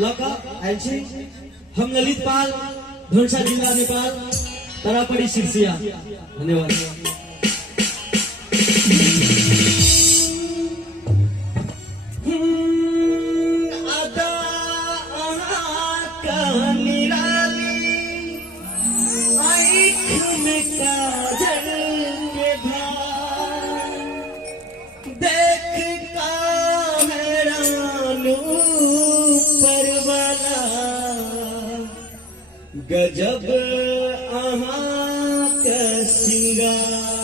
लका आइछि हम ललित पाल धनुषा जिल्ला नेपाल तरापडी सिरसिया। धन्यवाद। गजब आहा का सिंगार